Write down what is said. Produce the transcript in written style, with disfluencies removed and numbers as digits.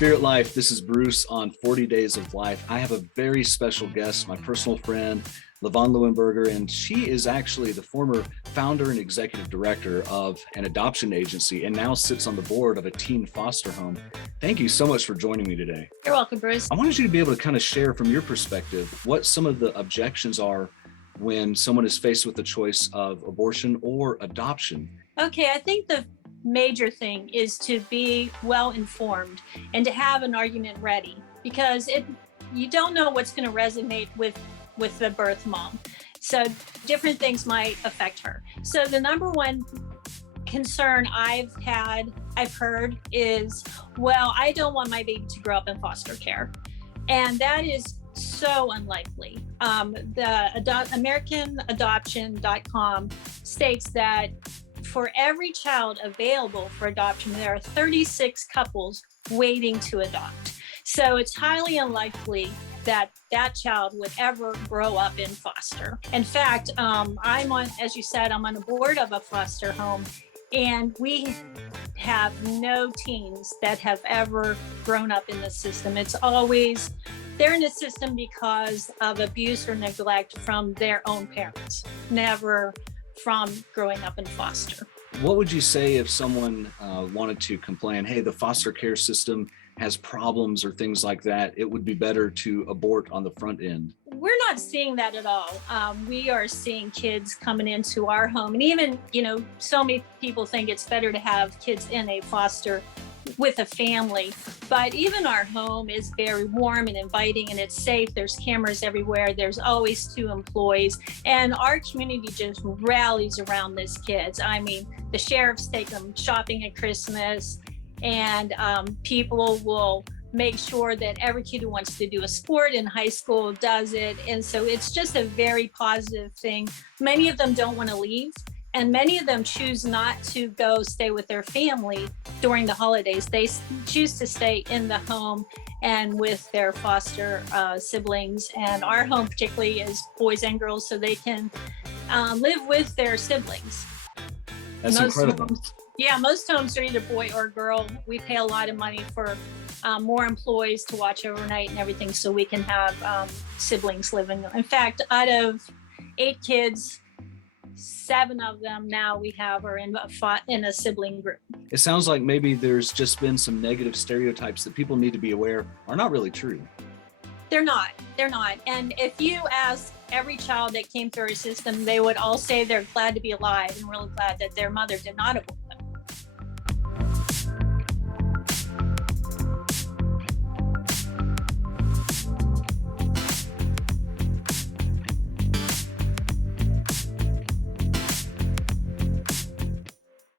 Spirit Life, this is Bruce on 40 Days of Life. I have a very special guest, my personal friend, Levonne Leuenberger, and she is actually the former founder and executive director of an adoption agency and now sits on the board of a teen foster home. Thank you so much for joining me today. You're welcome, Bruce. I wanted you to be able to kind of share from your perspective what some of the objections are when someone is faced with the choice of abortion or adoption. Okay, I think the major thing is to be well informed and to have an argument ready, because you don't know what's going to resonate with the birth mom. So different things might affect her. So the number one concern I've heard is, well, I don't want my baby to grow up in foster care. And that is so unlikely. AmericanAdoption.com states that for every child available for adoption, there are 36 couples waiting to adopt. So it's highly unlikely that that child would ever grow up in foster. In fact, I'm on the board of a foster home, and we have no teens that have ever grown up in the system. It's always, they're in the system because of abuse or neglect from their own parents, never from growing up in foster. What would you say if someone wanted to complain, hey, the foster care system has problems or things like that, it would be better to abort on the front end? We're not seeing that at all. We are seeing kids coming into our home. And even, so many people think it's better to have kids in a foster with a family. But even our home is very warm and inviting, and it's safe. There's cameras everywhere. There's always 2 employees. And our community just rallies around these kids. I mean, the sheriffs take them shopping at Christmas, and people will make sure that every kid who wants to do a sport in high school does it. And so it's just a very positive thing. Many of them don't want to leave, and many of them choose not to go stay with their family during the holidays. They choose to stay in the home and with their foster siblings. And our home particularly is boys and girls, so they can live with their siblings. That's incredible. Most homes are either boy or girl. We pay a lot of money for more employees to watch overnight and everything, so we can have siblings living. In fact, out of 8 kids, 7 of them now we have are in a sibling group. It sounds like maybe there's just been some negative stereotypes that people need to be aware are not really true. They're not. And if you ask every child that came through our system, they would all say they're glad to be alive and really glad that their mother did not abort.